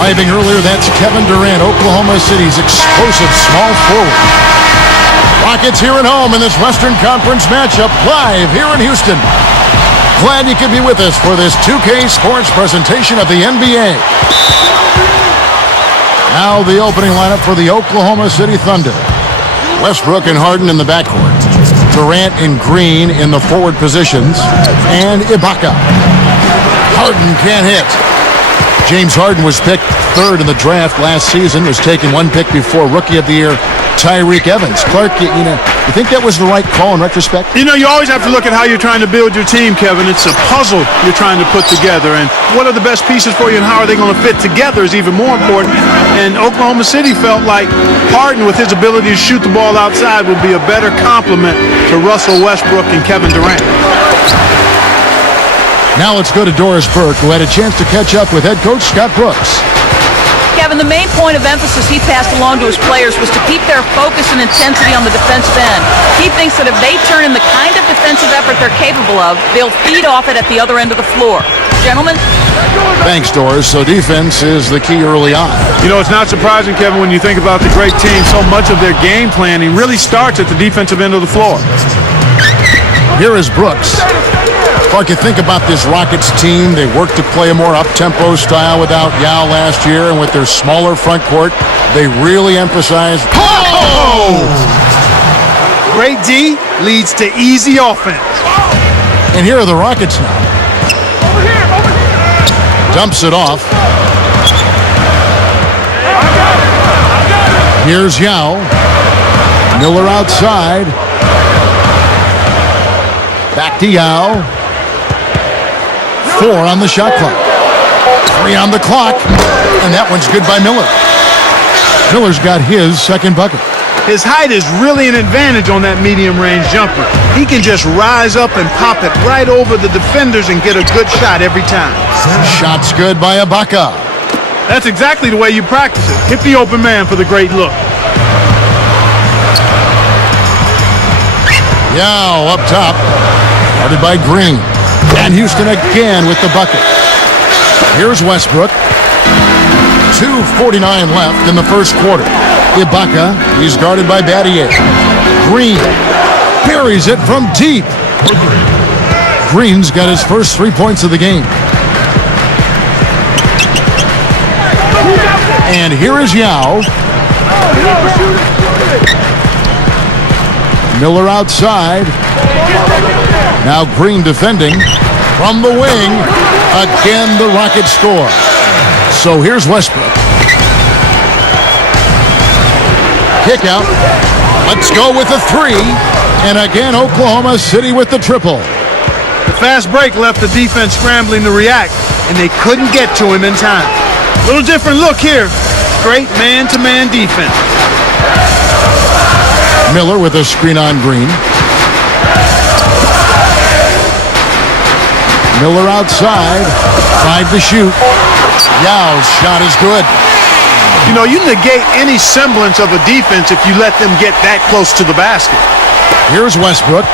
Arriving earlier, that's Kevin Durant, Oklahoma City's explosive small forward. Rockets here at home in this Western Conference matchup, live here in Houston. Glad you could be with us for this 2K Sports presentation of the NBA. Now the opening lineup for the Oklahoma City Thunder. Westbrook and Harden in the backcourt. Durant and Green in the forward positions. And Ibaka. Harden can't hit. James Harden was picked third in the draft last season, was taken one pick before Rookie of the Year Tyreke Evans. Clark, you think that was the right call in retrospect? You always have to look at how you're trying to build your team, Kevin. It's a puzzle you're trying to put together, and what are the best pieces for you and how are they going to fit together is even more important. And Oklahoma City felt like Harden, with his ability to shoot the ball outside, would be a better complement to Russell Westbrook and Kevin Durant. Now let's go to Doris Burke, who had a chance to catch up with head coach Scott Brooks. Kevin, the main point of emphasis he passed along to his players was to keep their focus and intensity on the defensive end. He thinks that if they turn in the kind of defensive effort they're capable of, they'll feed off it at the other end of the floor. Gentlemen? Thanks, Doris. So defense is the key early on. It's not surprising, Kevin, when you think about the great team, so much of their game planning really starts at the defensive end of the floor. Here is Brooks. Clark, you think about this Rockets team, they worked to play a more up-tempo style without Yao last year, and with their smaller front court, they really emphasize... Oh! Great D leads to easy offense. And here are the Rockets now. Dumps it off. Here's Yao. Miller outside. Back to Yao. 4 on the shot clock. 3 on the clock. And that one's good by Miller. Miller's got his second bucket. His height is really an advantage on that medium-range jumper. He can just rise up and pop it right over the defenders and get a good shot every time. Shot's good by Ibaka. That's exactly the way you practice it. Hit the open man for the great look. Yao up top. Guarded by Green. And Houston again with the bucket. Here's Westbrook. 2:49 left in the first quarter. Ibaka, he's guarded by Battier. Green buries it from deep. Green's got his first 3 points of the game. And here is Yao. Miller outside. Now Green defending from the wing. Again, the Rockets score. So here's Westbrook. Kick out. Let's go with a 3. And again, Oklahoma City with the triple. The fast break left the defense scrambling to react, and they couldn't get to him in time. Little different look here. Great man-to-man defense. Miller with a screen on Green. Miller outside. 5 to shoot. Yao's shot is good. You negate any semblance of a defense if you let them get that close to the basket. Here's Westbrook.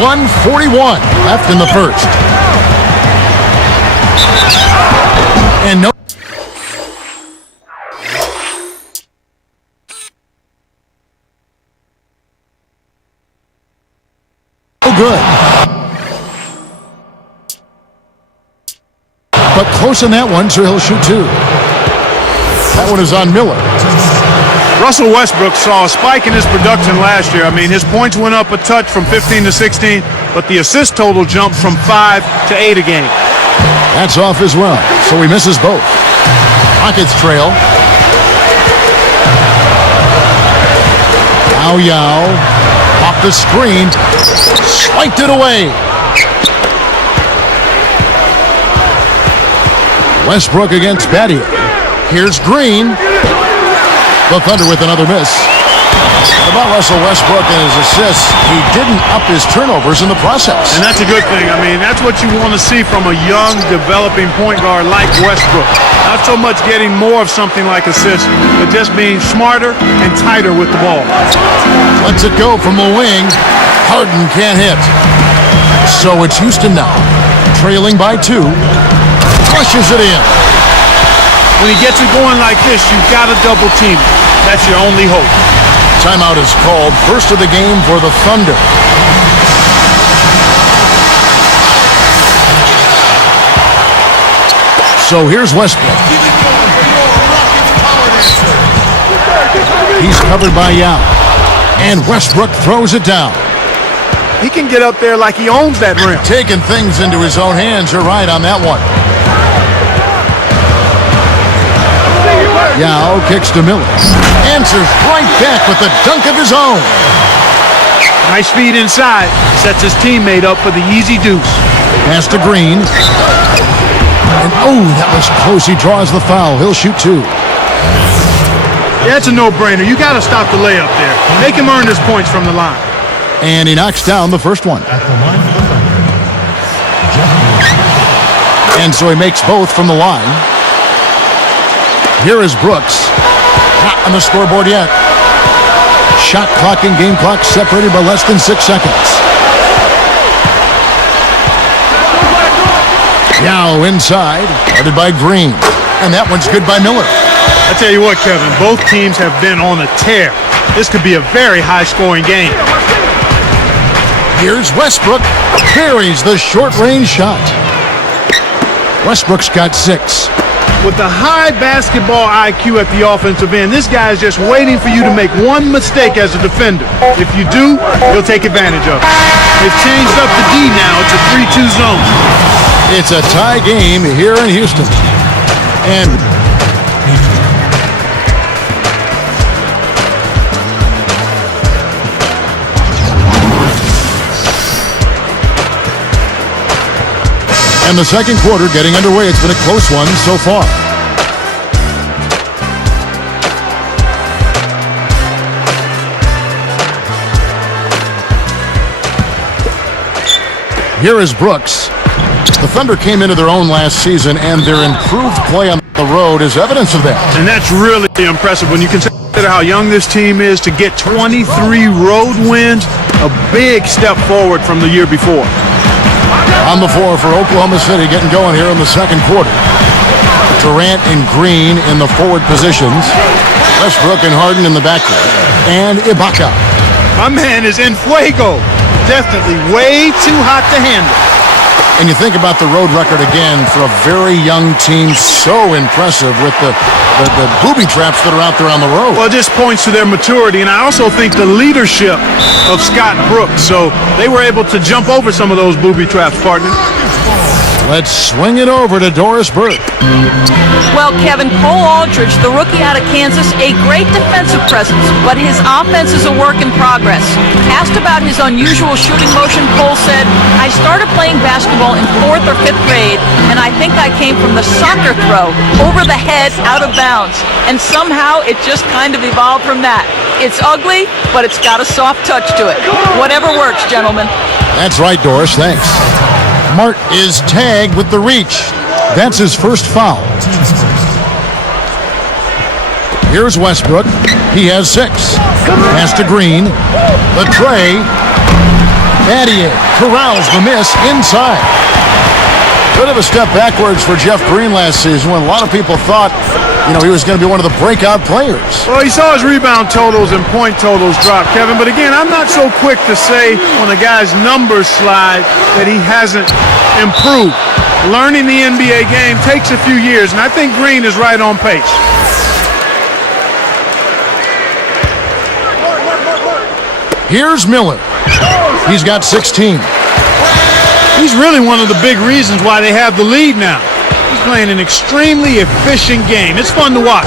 1:41 left in the first. And no good. But close in that one, so he'll shoot 2. That one is on Miller. Russell Westbrook saw a spike in his production last year. His points went up a touch from 15 to 16, but the assist total jumped from 5 to 8 a game. That's off as well, so he misses both. Rockets trail. Now Yao off the screen, swiped it away. Westbrook against Battier. Here's Green. The Thunder with another miss. About Russell Westbrook and his assists, he didn't up his turnovers in the process. And that's a good thing. That's what you want to see from a young, developing point guard like Westbrook. Not so much getting more of something like assists, but just being smarter and tighter with the ball. Lets it go from the wing. Harden can't hit. So it's Houston now, trailing by 2. Flushes it in. When he gets it going like this, you've got to double team him. That's your only hope. Timeout is called. First of the game for the Thunder. So here's Westbrook. He's covered by Yao. And Westbrook throws it down. He can get up there like he owns that rim. Taking things into his own hands. You're right on that one. Yao kicks to Miller. Answers right back with a dunk of his own. Nice feed inside. Sets his teammate up for the easy deuce. Pass to Green. And oh, that was close. He draws the foul. He'll shoot two. Yeah, it's a no-brainer. You got to stop the layup there. Make him earn his points from the line. And he knocks down the first one. And so he makes both from the line. Here is Brooks. Not on the scoreboard yet. Shot clock and game clock separated by less than 6 seconds. Yao inside, guarded by Green. And that one's good by Miller. I tell you what, Kevin, both teams have been on a tear. This could be a very high-scoring game. Here's Westbrook. Carries the short-range shot. Westbrook's got 6. With the high basketball IQ at the offensive end, this guy is just waiting for you to make one mistake as a defender. If you do, he'll take advantage of it. They've changed up the D now. It's a 3-2 zone. It's a tie game here in Houston. And the second quarter getting underway. It's been a close one so far. Here is Brooks. The Thunder came into their own last season, and their improved play on the road is evidence of that. And that's really impressive when you consider how young this team is. To get 23 road wins, a big step forward from the year before. On the floor for Oklahoma City, getting going here in the second quarter. Durant and Green in the forward positions. Westbrook and Harden in the backcourt. And Ibaka. My man is en fuego. Definitely way too hot to handle. And you think about the road record again for a very young team. So impressive with the booby traps that are out there on the road. Well, it just points to their maturity. And I also think the leadership of Scott Brooks. So they were able to jump over some of those booby traps, partner. Let's swing it over to Doris Burke. Well, Kevin, Cole Aldridge, the rookie out of Kansas, a great defensive presence, but his offense is a work in progress. Asked about his unusual shooting motion, Cole said, I started playing basketball in 4th or 5th grade, and I think I came from the soccer throw, over the head, out of bounds. And somehow it just kind of evolved from that. It's ugly, but it's got a soft touch to it. Whatever works, gentlemen. That's right, Doris. Thanks. Mart is tagged with the reach. That's his first foul. Here's Westbrook. He has 6. Pass to Green. The tray. Battier corrals the miss inside. Bit of a step backwards for Jeff Green last season when a lot of people thought, he was going to be one of the breakout players. Well, he saw his rebound totals and point totals drop, Kevin. But again, I'm not so quick to say when a guy's numbers slide that he hasn't improved. Learning the NBA game takes a few years, and I think Green is right on pace. Here's Miller. He's got 16. He's really one of the big reasons why they have the lead now. He's playing an extremely efficient game. It's fun to watch.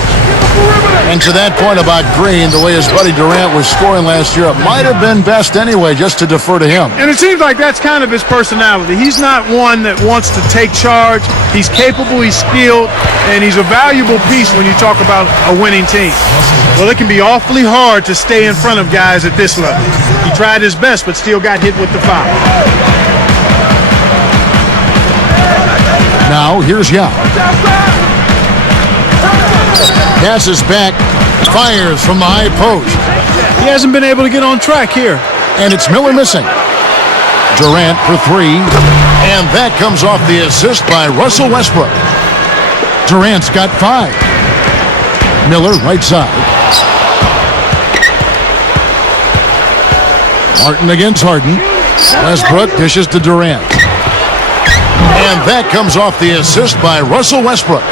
And to that point about Green, the way his buddy Durant was scoring last year, it might have been best anyway just to defer to him. And it seems like that's kind of his personality. He's not one that wants to take charge. He's capable, he's skilled, and he's a valuable piece when you talk about a winning team. Well, it can be awfully hard to stay in front of guys at this level. He tried his best, but still got hit with the foul. Now, here's Yao. Passes back, fires from the high post. He hasn't been able to get on track here. And it's Miller missing. Durant for 3. And that comes off the assist by Russell Westbrook. Durant's got 5. Miller, right side. Martin against Harden. Westbrook dishes to Durant. And that comes off the assist by Russell Westbrook.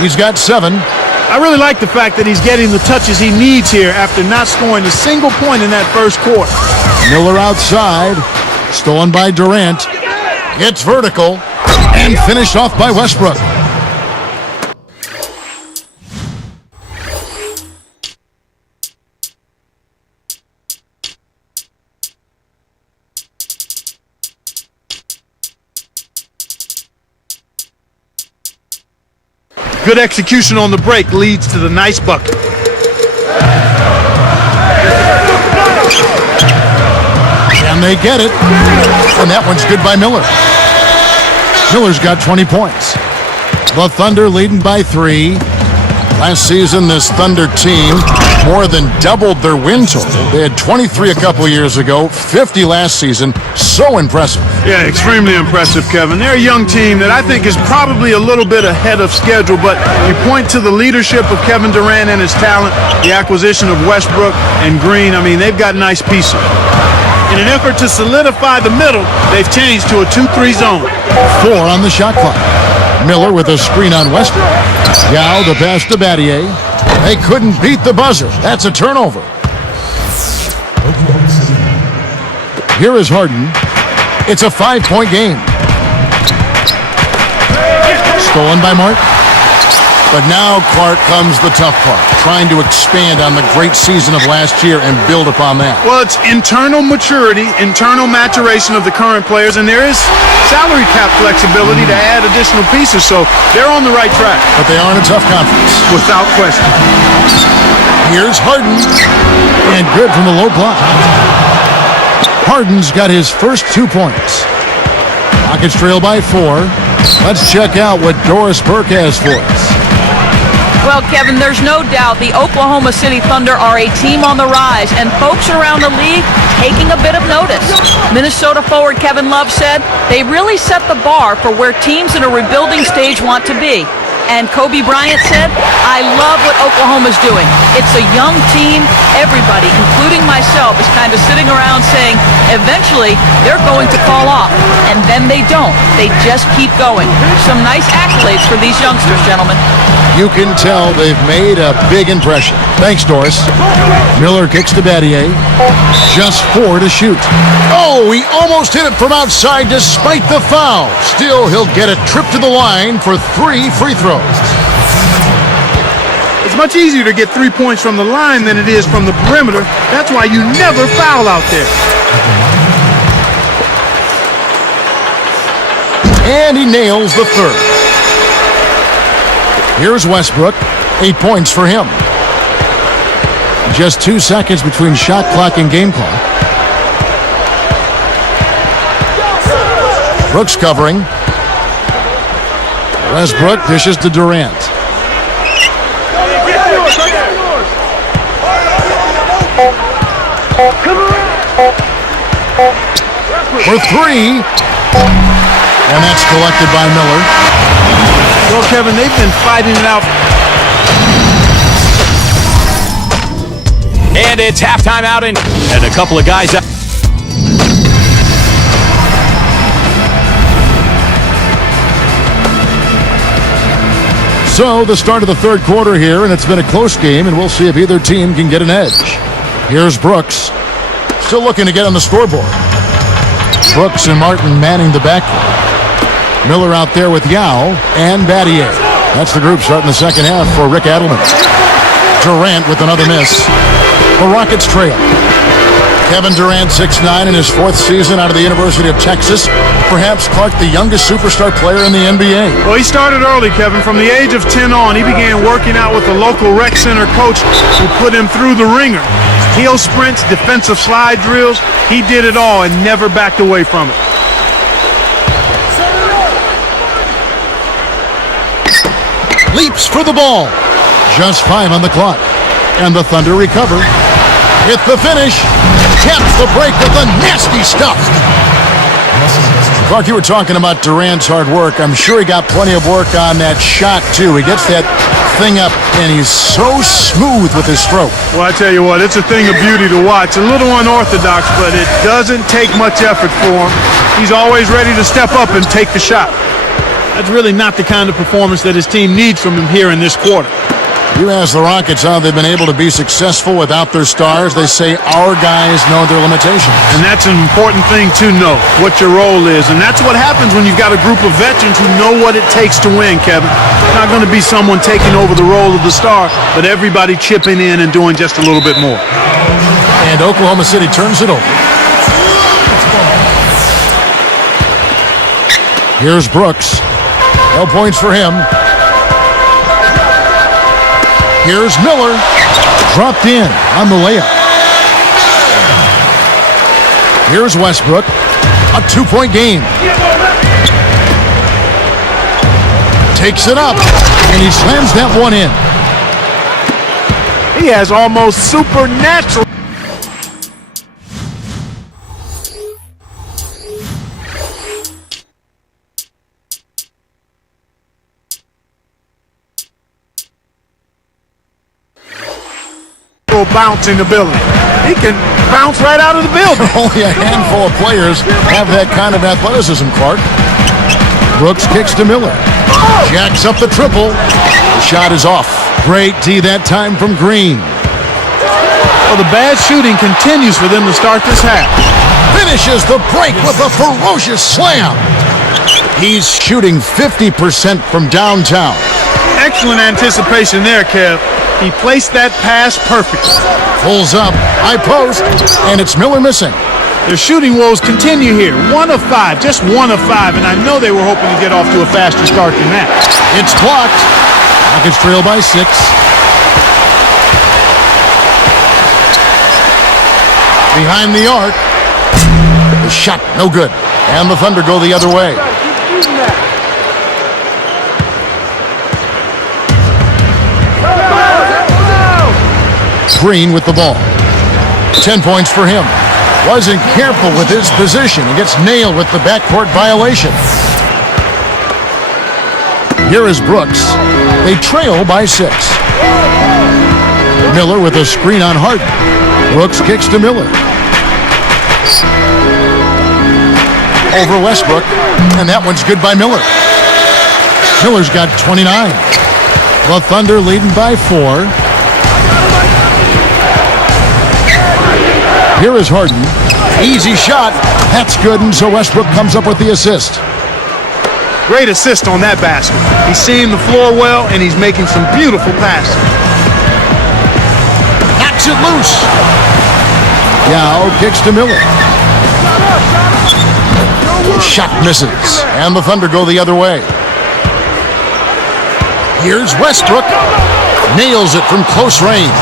He's got 7. I really like the fact that he's getting the touches he needs here after not scoring a single point in that first quarter. Miller outside. Stolen by Durant. It's vertical. And finished off by Westbrook. Good execution on the break leads to the nice bucket. And they get it. And that one's good by Miller. Miller's got 20 points. The Thunder leading by 3. Last season, this Thunder team more than doubled their win total. They had 23 a couple years ago, 50 last season. So impressive. Yeah, extremely impressive, Kevin. They're a young team that I think is probably a little bit ahead of schedule, but you point to the leadership of Kevin Durant and his talent, the acquisition of Westbrook and Green. I mean, they've got nice pieces. In an effort to solidify the middle, they've changed to a 2-3 zone. 4 on the shot clock. Miller with a screen on Westbrook. Yao the pass to Battier. They couldn't beat the buzzer. That's a turnover. Here is Harden. It's a 5-point game. Stolen by Martin. But now, Clark, comes the tough part, trying to expand on the great season of last year and build upon that. Well, it's internal maturity, internal maturation of the current players, and there is salary cap flexibility to add additional pieces, so they're on the right track. But they are in a tough conference. Without question. Here's Harden. And good from the low block. Harden's got his first 2 points. Rockets trail by 4. Let's check out what Doris Burke has for us. Well, Kevin, there's no doubt the Oklahoma City Thunder are a team on the rise, and folks around the league taking a bit of notice. Minnesota forward Kevin Love said they really set the bar for where teams in a rebuilding stage want to be. And Kobe Bryant said, I love what Oklahoma's doing. It's a young team. Everybody, including myself, is kind of sitting around saying, eventually, they're going to fall off. And then they don't. They just keep going. Some nice accolades for these youngsters, gentlemen. You can tell they've made a big impression. Thanks, Doris. Miller kicks to Battier. Just 4 to shoot. Oh, he almost hit it from outside despite the foul. Still, he'll get a trip to the line for 3 free throws. It's much easier to get 3 points from the line than it is from the perimeter. That's why you never foul out there. And he nails the 3rd. Here's Westbrook. 8 points for him. Just 2 seconds between shot clock and game clock. Brooks covering. Westbrook dishes to Durant. For 3. And that's collected by Miller. Well, Kevin, they've been fighting it out. And it's halftime out, and a couple of guys out. So the start of the 3rd quarter here, and it's been a close game, and we'll see if either team can get an edge. Here's Brooks. Still looking to get on the scoreboard. Brooks and Martin manning the backcourt. Miller out there with Yao and Battier. That's the group starting the second half for Rick Adelman. Durant with another miss. The Rockets trail. Kevin Durant, 6'9", in his 4th season out of the University of Texas. Perhaps, Clark, the youngest superstar player in the NBA. Well, he started early, Kevin. From the age of 10 on, he began working out with the local rec center coach who put him through the ringer. Heel sprints, defensive slide drills. He did it all and never backed away from it. Leaps for the ball. Just 5 on the clock. And the Thunder recover. Hit the finish. Taps the break with the nasty stuff. Clark, you were talking about Durant's hard work. I'm sure he got plenty of work on that shot, too. He gets that thing up, and he's so smooth with his stroke. Well, I tell you what, it's a thing of beauty to watch. A little unorthodox, but it doesn't take much effort for him. He's always ready to step up and take the shot. That's really not the kind of performance that his team needs from him here in this quarter. You ask the Rockets how they've been able to be successful without their stars. They say our guys know their limitations. And that's an important thing to know, what your role is. And that's what happens when you've got a group of veterans who know what it takes to win, Kevin. It's not going to be someone taking over the role of the star, but everybody chipping in and doing just a little bit more. And Oklahoma City turns it over. Here's Brooks. No points for him. Here's Miller. Dropped in on the layup. Here's Westbrook. A 2-point game. Takes it up. And he slams that one in. He has almost supernatural. Bouncing ability. He can bounce right out of the building. Only a handful of players have that kind of athleticism, Clark. Brooks kicks to Miller. Jacks up the triple. The shot is off. Great D that time from Green. Well, the bad shooting continues for them to start this half. Finishes the break with a ferocious slam. He's shooting 50% from downtown. Excellent anticipation there, Kev. He placed that pass perfectly. Pulls up, high post, and it's Miller missing. Their shooting woes continue here. 1 of 5, just 1 of 5, and I know they were hoping to get off to a faster start than that. It's blocked. Rockets trail by 6. Behind the arc. The shot, no good. And the Thunder go the other way. Green with the ball. 10 points for him. Wasn't careful with his position and gets nailed with the backcourt violation. Here is Brooks. They trail by 6. Miller with a screen on Harden. Brooks kicks to Miller. Over Westbrook, and that one's good by Miller. Miller's got 29. The Thunder leading by 4. Here is Harden. Easy shot. That's good, and so Westbrook comes up with the assist. Great assist on that basket. He's seeing the floor well, and he's making some beautiful passes. Knocks it loose. Yao kicks to Miller. Shot misses, and the Thunder go the other way. Here's Westbrook. Nails it from close range.